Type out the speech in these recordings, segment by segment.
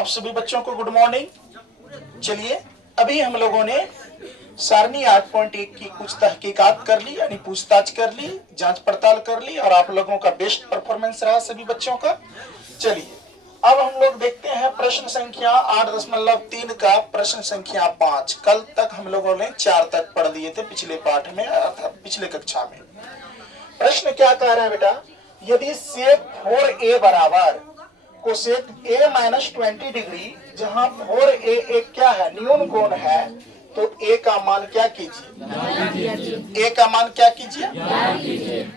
आप सभी बच्चों को गुड मॉर्निंग। चलिए, अभी हम लोगों ने सारणी 8.1 की कुछ तहकीकात कर ली, यानी पूछताछ कर ली, जांच पड़ताल कर ली, और आप लोगों का बेस्ट परफॉर्मेंस रहा सभी बच्चों का। चलिए, अब हम लोग देखते हैं प्रश्न संख्या 8.3 का प्रश्न संख्या 5। कल तक हम लोगों ने 4 तक पढ़ लिए थे पिछले पाठ में, अर्थात पिछले कक्षा में। प्रश्न क्या कह रहा है बेटा, यदि सेक 4a बराबर कोसेक a माइनस 20 डिग्री, जहां 4a एक क्या है, न्यून कोण है, तो a का मान क्या कीजिए, a का मान क्या कीजिए,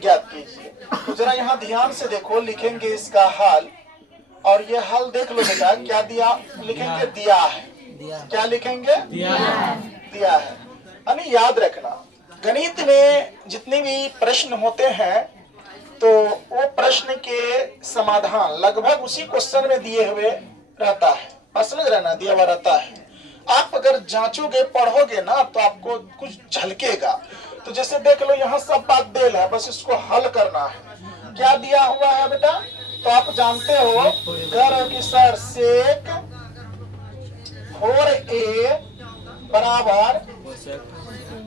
ज्ञात कीजिए। तो जरा यहाँ ध्यान से देखो, लिखेंगे इसका हल, और ये हल देख लो बेटा, क्या दिया लिखेंगे, दिया है। क्या लिखेंगे, दिया है। यानी याद रखना, गणित में जितने भी प्रश्न होते हैं तो वो प्रश्न के समाधान लगभग उसी क्वेश्चन में दिए हुए रहता है। बस समझ रहे ना, दिया हुआ रहता है। आप अगर जांचोगे, पढ़ोगे ना, तो आपको कुछ झलकेगा। तो जैसे देख लो, यहाँ सब बात देल है, बस इसको हल करना है। क्या दिया हुआ है बेटा, तो आप जानते हो, कह रहे हो कि सर सेक 4a बराबर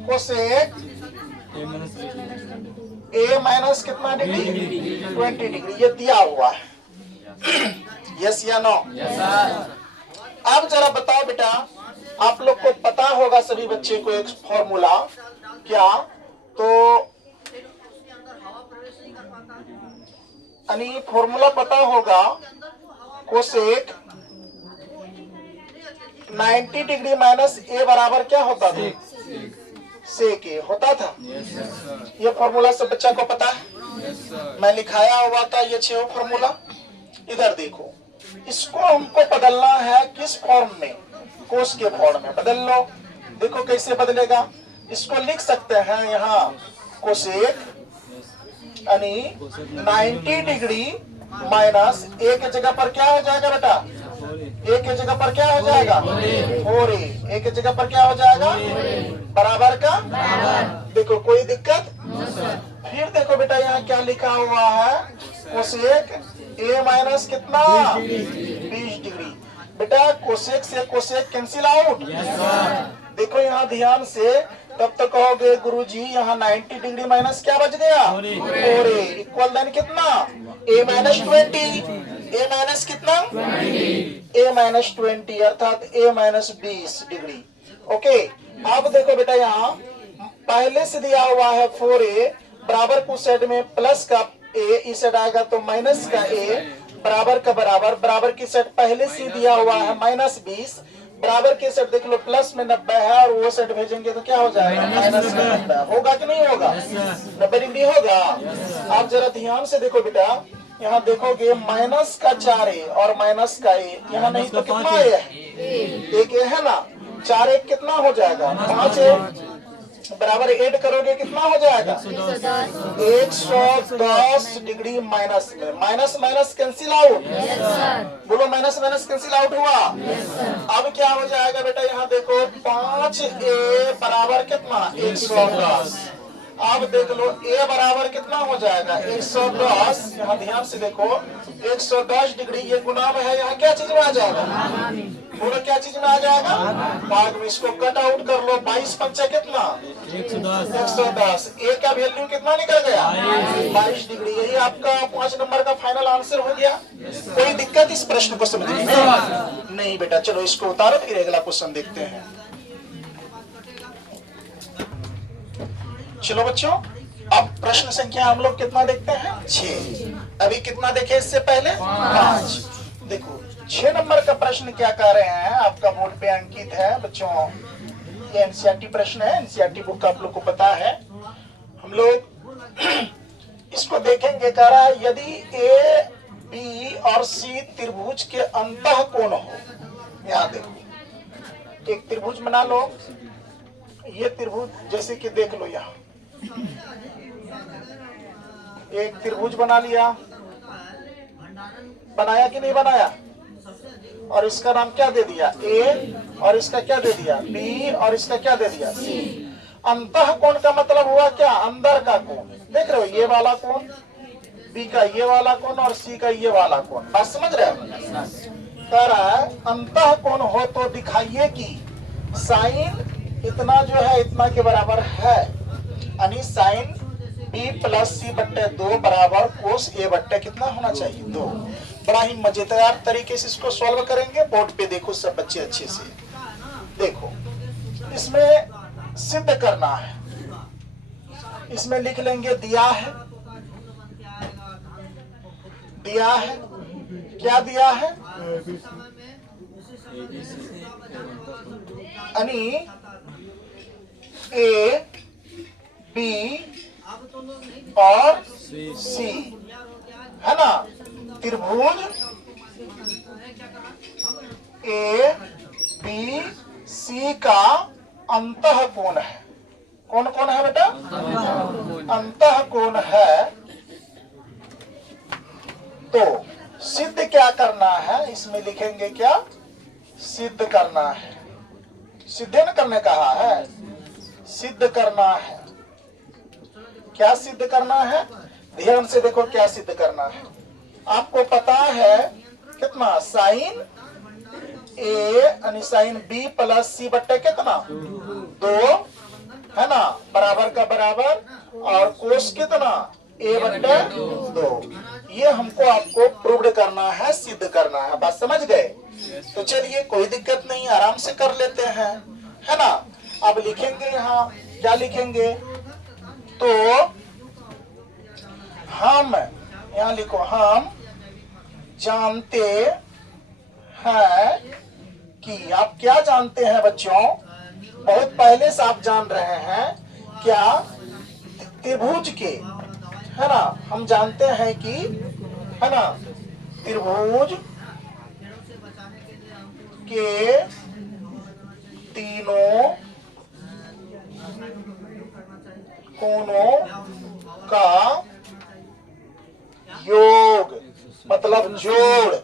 कोसेक a माइनस कितना डिग्री, 20 डिग्री, ये दिया हुआ है। यस या नो? अब जरा बताओ बेटा, आप लोग को पता होगा सभी बच्चे को एक फॉर्मूला, क्या, तो यानी फॉर्मूला पता होगा, कोसेक 90 डिग्री माइनस a बराबर क्या होता था, सेक a होता था। ये फॉर्मूला सब बच्चा को पता है, मैं लिखाया हुआ था ये 6 फॉर्मूला। इधर देखो, इसको हमको बदलना है किस फॉर्म में, कोस के फॉर्म में बदल लो। देखो कैसे बदलेगा, इसको लिख सकते हैं यहाँ कोसेक यानी 90 डिग्री माइनस a के जगह पर क्या हो जाएगा बेटा, a के जगह पर क्या हो जाएगा, 4a, a के जगह पर क्या हो जाएगा, बराबर का। देखो कोई दिक्कत, फिर देखो बेटा यहाँ क्या लिखा हुआ है, कोसेक a माइनस कितना, 20 डिग्री। बेटा कोसेक से कोसेक कैंसिल आउट। देखो यहाँ ध्यान से, तब तक कहोगे गुरुजी यहाँ 90 डिग्री माइनस क्या बच गया, 4a इक्वल देन कितना, a माइनस 20, a माइनस कितना, a माइनस 20 अर्थात a माइनस 20 डिग्री। ओके, अब देखो बेटा यहाँ पहले से दिया हुआ है 4a बराबर को साइड में प्लस का a, इस साइड आएगा तो माइनस का a, बराबर का बराबर, बराबर की साइड पहले से दिया हुआ है माइनस 20, बराबर के साइड देख लो प्लस में 90 है, और वो साइड भेजेंगे तो क्या हो जाएगा, माइनस में 90। होगा कि नहीं होगा, 90 डिग्री होगा। आप जरा ध्यान से देखो बेटा, यहाँ देखोगे माइनस का 4a और माइनस का a, यहाँ नहीं तो कितना a है, एक a है ना, 4a कितना हो जाएगा, 5a, बराबर ऐड करोगे कितना हो जाएगा, 110 डिग्री माइनस में। माइनस माइनस कैंसिल आउट, बोलो माइनस माइनस कैंसिल आउट हुआ। अब क्या हो जाएगा बेटा, यहाँ देखो 5a बराबर कितना, 110। अब देख लो a बराबर कितना हो जाएगा, 110। यहाँ ध्यान से देखो, 110 डिग्री ये गुना में है, यहाँ क्या चीज में आ जाएगा, बोलो क्या चीज में आ जाएगा, भाग में। इसको कट आउट कर लो, 22 पंचा कितना, 110। a का वैल्यू कितना निकल गया, 22 डिग्री। यही आपका 5 नंबर का फाइनल आंसर हो गया। कोई दिक्कत इस प्रश्न को समझने में? नहीं बेटा, चलो इसको उतारो, फिर अगला क्वेश्चन देखते हैं। चलो बच्चों, अब प्रश्न संख्या हम लोग कितना देखते हैं, 6। अभी कितना देखे इससे पहले, 5। देखो 6 नंबर का प्रश्न क्या कह रहे हैं, आपका बोर्ड पे अंकित है बच्चों, ये एनसीईआरटी प्रश्न है, एनसीईआरटी बुक आप लोग को पता है। हम लोग इसको देखेंगे, कह रहा है यदि ए बी और सी त्रिभुज के अंतः कोण हो। यहाँ देखो, एक त्रिभुज बना लो, ये त्रिभुज जैसे कि देख लो, यहाँ एक त्रिभुज बना लिया, बनाया कि नहीं बनाया, और इसका नाम क्या दे दिया, ए, और इसका क्या दे दिया, बी, और इसका क्या दे दिया, सी। अंतः कोण का मतलब हुआ क्या, अंदर का कोण। देख रहे हो, ये वाला कोण, बी का ये वाला कोण, और सी का ये वाला कोण। बात समझ रहे हो? कह रहा है अंतः कोण हो तो दिखाइए कि साइन इतना जो है इतना के बराबर है, यानी साइन बी प्लस सी बट्टे 2 बराबर कोस ए बट्टे कितना होना चाहिए 2। बड़ा ही मजेदार तरीके से इसको सॉल्व करेंगे। बोर्ड पे देखो सब बच्चे अच्छे से देखो, इसमें सिद्ध करना है। इसमें लिख लेंगे दिया है, दिया है, क्या दिया है, यानी ए बी और सी है ना, त्रिभुज ए बी सी का अंतः कोण है। कौन कौन है बेटा? अंतः कोण है। तो सिद्ध क्या करना है, इसमें लिखेंगे क्या, सिद्ध करना है। सिद्धन करने कहा है, सिद्ध करना है। क्या सिद्ध करना है, ध्यान से देखो क्या सिद्ध करना है। आपको पता है कितना साइन ए यानी साइन बी प्लस सी बट्टे कितना 2 है ना, बराबर का बराबर, और कोस कितना ए बट्टे 2। ये हमको आपको प्रूव करना है, सिद्ध करना है। बात समझ गए? तो चलिए कोई दिक्कत नहीं, आराम से कर लेते हैं, है ना। अब लिखेंगे यहाँ क्या लिखेंगे, तो हम यहाँ लिखो, हम जानते हैं कि, आप क्या जानते हैं बच्चों, बहुत पहले से आप जान रहे हैं क्या, त्रिभुज के, है ना, हम जानते हैं कि, है ना, त्रिभुज के तीनों कोणों का योग मतलब जोड़।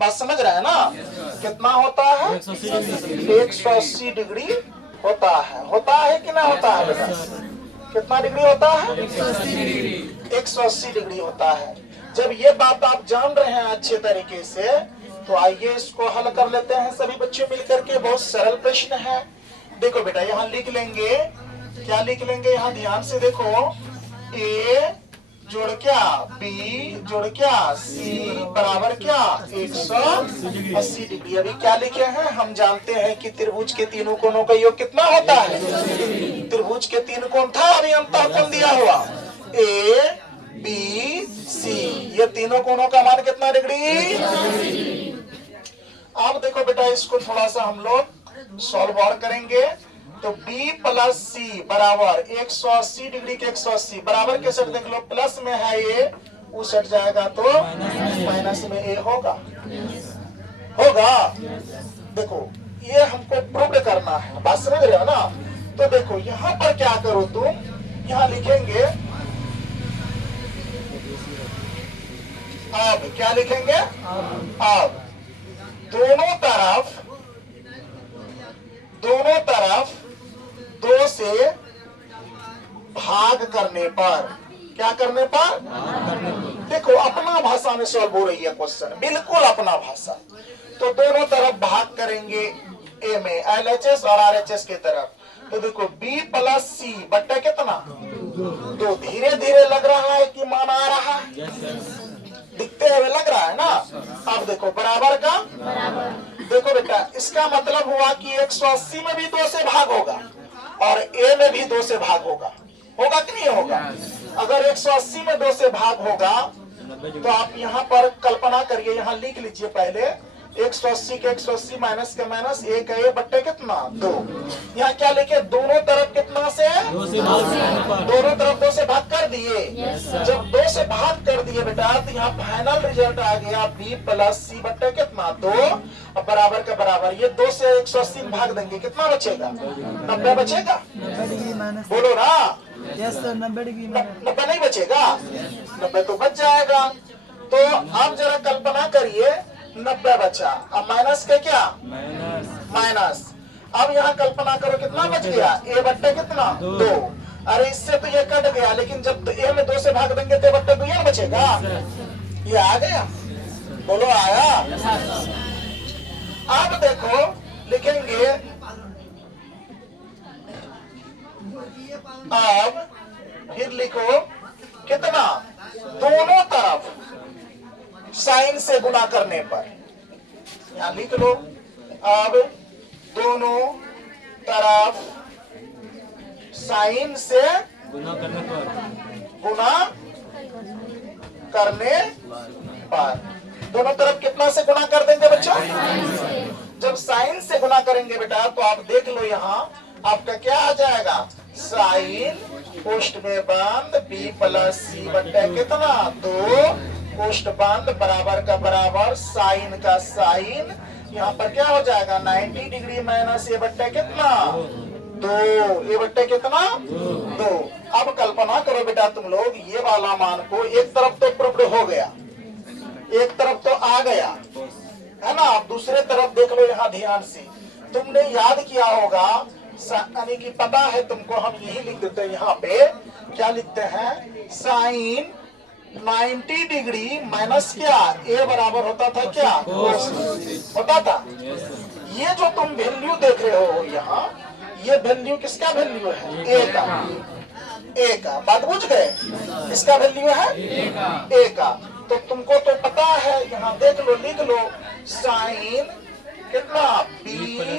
बात समझ रहे हैं ना, कितना होता है 180 डिग्री होता है कि ना होता है बेटा? कितना डिग्री होता है 180 डिग्री होता है। जब ये बात आप जान रहे हैं अच्छे तरीके से, तो आइए इसको हल कर लेते हैं सभी बच्चे मिलकर के। बहुत सरल प्रश्न है। देखो बेटा यहाँ लिख लेंगे, क्या लिख लेंगे, यहाँ ध्यान से देखो, ए जोड़ क्या बी जोड़ क्या सी बराबर क्या 180 डिग्री। अभी क्या लिखे हैं, हम जानते हैं कि त्रिभुज के तीनों कोणों का योग कितना होता है। त्रिभुज के तीन कोण था, अभी अंतः कोण दिया हुआ ए बी सी, ये तीनों कोणों का मान कितना डिग्री। अब देखो बेटा इसको थोड़ा सा हम लोग सॉल्व और करेंगे। तो b प्लस सी बराबर 180 डिग्री के 180 बराबर के सेट देख लो, प्लस में है ये, उस हट जाएगा तो माइनस में ए होगा, होगा। देखो ये हमको प्रूव करना है, बात समझ रहे हो ना। तो देखो यहाँ पर क्या करो तुम, यहाँ लिखेंगे, अब क्या लिखेंगे, अब दोनों तरफ 2 से भाग करने पर, क्या करने पर, देखो अपना भाषा में सॉल्व हो रही है क्वेश्चन, बिल्कुल अपना भाषा। तो दोनों तरफ भाग करेंगे ए में, LHS और RHS के तरफ। तो देखो b प्लस सी बट्टा कितना 2। धीरे धीरे लग रहा है कि मान आ रहा है, दिखते हुए लग रहा है ना। अब देखो बराबर का देखो बेटा, इसका मतलब हुआ कि 180 में भी 2 से भाग होगा और ए में भी 2 से भाग होगा, होगा कि नहीं होगा। अगर 180 में 2 से भाग होगा तो आप यहाँ पर कल्पना करिए, यहाँ लिख लीजिए पहले 180 के 180 माइनस के माइनस, ए का ए बट्टे कितना 2। यहाँ क्या लिखे, दोनों तरफ कितना से, दोनों तरफ 2 से भाग कर दिए। जब 2 से भाग कर दिए बेटा, तो यहाँ फाइनल रिजल्ट आ गया b प्लस सी बट्टे कितना 2, और बराबर का बराबर। ये 2 से 180 में भाग देंगे, कितना बचेगा 90 बचेगा, बोलो ना। 90 नहीं बचेगा, 90 तो बच जाएगा। तो आप जरा कल्पना करिए, 90 बचा, अब माइनस के क्या माइनस। अब यहाँ कल्पना करो कितना बच गया, ए बट्टे कितना 2। अरे इससे तो ये कट गया, लेकिन जब ए में 2 से भाग देंगे तो बट्टे 2 ये बचेगा। ये आ गया, बोलो आया। अब देखो लिखेंगे, अब फिर लिखो कितना, दोनों तरफ साइन से गुना करने पर, यहां लिख लो। अब दोनों तरफ साइन से गुना करने पर, दोनों तरफ कितना से गुना कर देंगे बच्चों? जब साइन से गुना करेंगे बेटा तो आप देख लो यहाँ आपका क्या आ जाएगा, साइन कोष्ठ में बंद b प्लस सी बट्टे कितना 2 कोष्ठ बंद बराबर का बराबर साइन का साइन, यहाँ पर क्या हो जाएगा 90 डिग्री माइनस ए बट्टे कितना 2, ए बट्टे कितना 2। अब कल्पना करो बेटा तुम लोग, ये वाला मान को एक तरफ तो प्रूव्ड हो गया, एक तरफ तो आ गया है ना। अब दूसरे तरफ देख लो यहाँ ध्यान से, तुमने याद किया होगा, यानी कि पता है तुमको, हम यही लिख देते हैं यहाँ पे, क्या लिखते हैं, साइन 90 डिग्री माइनस क्या, ए बराबर होता था क्या, होता था। ये जो तुम वैल्यू देख रहे हो यहाँ, ये वैल्यू किसका वैल्यू है, ए का, ए का, बात बुझ गए, इसका वैल्यू है ए का। तो तुमको तो पता है, यहाँ देख लो, लिख लो साइन कितना b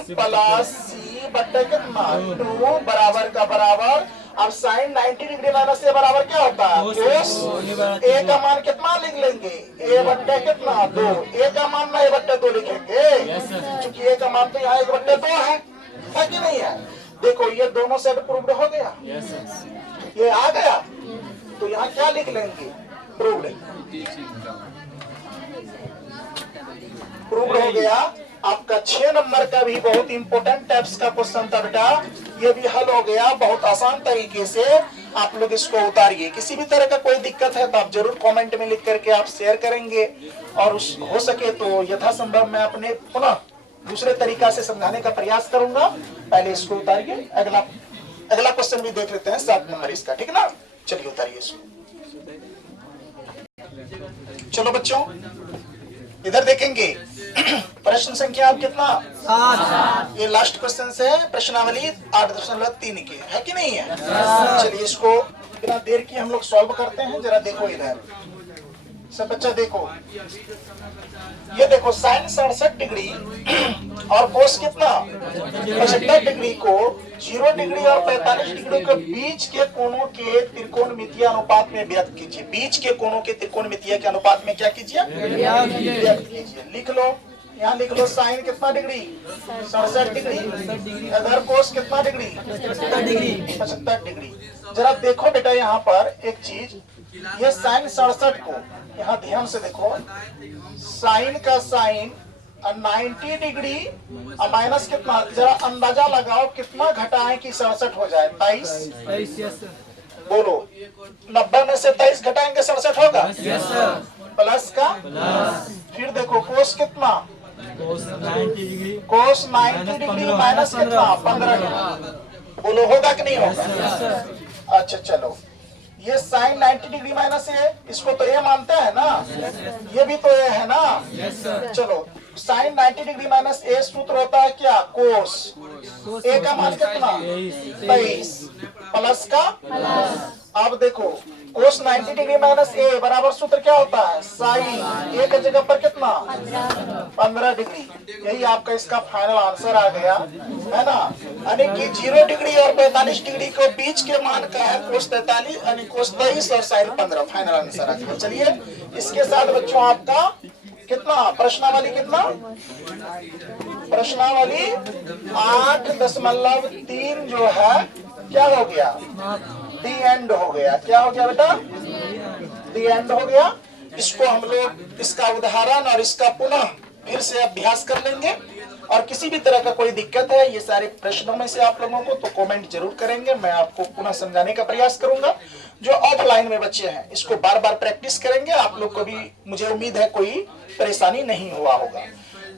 प्लस सी बट्टे कितना 2 बराबर का बराबर। अब साइन 90 डिग्री माइनस ए बराबर क्या होता है, कोस। ए का मान कितना लिख लेंगे, ए बट्टे कितना 2, ए का मान ना ए बट्टे 2 लिखेंगे, क्योंकि ए का मान तो यहाँ 1 बट्टे 2 है कि नहीं है। देखो ये दोनों सेट प्रूव्ड हो गया, ये आ गया, तो यहाँ क्या लिख लेंगे, प्रूव्ड हो गया। आपका 6 नंबर का भी बहुत इंपॉर्टेंट टाइप्स का क्वेश्चन था बेटा, ये भी हल हो गया बहुत आसान तरीके से। आप लोग इसको उतारिए, किसी भी तरह का कोई दिक्कत है तो आप जरूर कमेंट में लिख करके आप शेयर करेंगे, और हो सके तो यथासंभव मैं अपने पुनः दूसरे तरीका से समझाने का प्रयास करूंगा। पहले इसको उतारिए, अगला क्वेश्चन भी देख लेते हैं 7 नंबर इसका, ठीक ना। चलिए उतारिए इसको। चलो बच्चों इधर देखेंगे, प्रश्न संख्या आप कितना 7, ये लास्ट क्वेश्चन से प्रश्नावली 8.3 के है कि नहीं है। चलिए इसको बिना देर की हम लोग सॉल्व करते हैं। जरा देखो इधर सब बच्चा देखो, ये देखो साइन 67 डिग्री और कोस कितना 75 डिग्री को 0 डिग्री और 45 डिग्री के बीच के कोणों के त्रिकोणमितीय अनुपात में व्यक्त कीजिए। बीच के कोणों के त्रिकोणमितीय के अनुपात में क्या कीजिए, व्यक्त कीजिए। लिख लो, यहाँ लिख लो साइन कितना डिग्री 67 डिग्री, अगर कोस कितना डिग्री 75 डिग्री। जरा देखो बेटा यहाँ पर एक चीज, ये साइन 67 को यहाँ ध्यान से देखो, साइन का साइन 90 डिग्री और माइनस कितना, जरा अंदाजा लगाओ कितना घटाएं कि 67 हो जाए, 23। बोलो 90 में से 23 घटाएंगे 67 होगा, प्लस का, फिर देखो कोस कितना, कोस 90 डिग्री माइनस कितना 15 डिग्री। बोलो होगा कि नहीं होगा। अच्छा चलो, ये साइन 90 डिग्री माइनस है, इसको तो ए मानते हैं ना, ये भी तो ए है ना। चलो साइन 90 डिग्री माइनस ए सूत्र होता है क्या, कोस। ए का मान कितना 23 प्लस का, अब देखो कोस 90 डिग्री माइनस ए बराबर सूत्र क्या होता है, साइन ए की जगह पर कितना 15 डिग्री। यही आपका इसका फाइनल आंसर आ गया है ना। यानी कि 0 डिग्री और 45 डिग्री को बीच के मान का है कोस 43, यानी कोस 23 और साइन 15, फाइनल आंसर आ गया। चलिए इसके साथ बच्चों आपका कितना प्रश्नावली, कितना प्रश्नावली 8.3 जो है क्या हो गया, दी एंड हो गया। क्या हो गया बेटा, दी एंड हो गया। इसको हम लोग इसका उदाहरण और इसका पुनः फिर से अभ्यास कर लेंगे, और किसी भी तरह का कोई दिक्कत है ये सारे प्रश्नों में से आप लोगों को तो कमेंट जरूर करेंगे, मैं आपको पुनः समझाने का प्रयास करूंगा। जो ऑफलाइन में बच्चे हैं इसको बार बार प्रैक्टिस करेंगे, आप लोग को भी मुझे उम्मीद है कोई परेशानी नहीं हुआ होगा।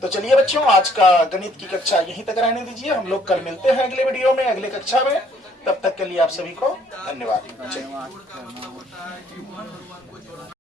तो चलिए बच्चों आज का गणित की कक्षा यहीं तक रहने दीजिए, हम लोग कल मिलते हैं अगले वीडियो में, अगले कक्षा में। तब तक के लिए आप सभी को धन्यवाद।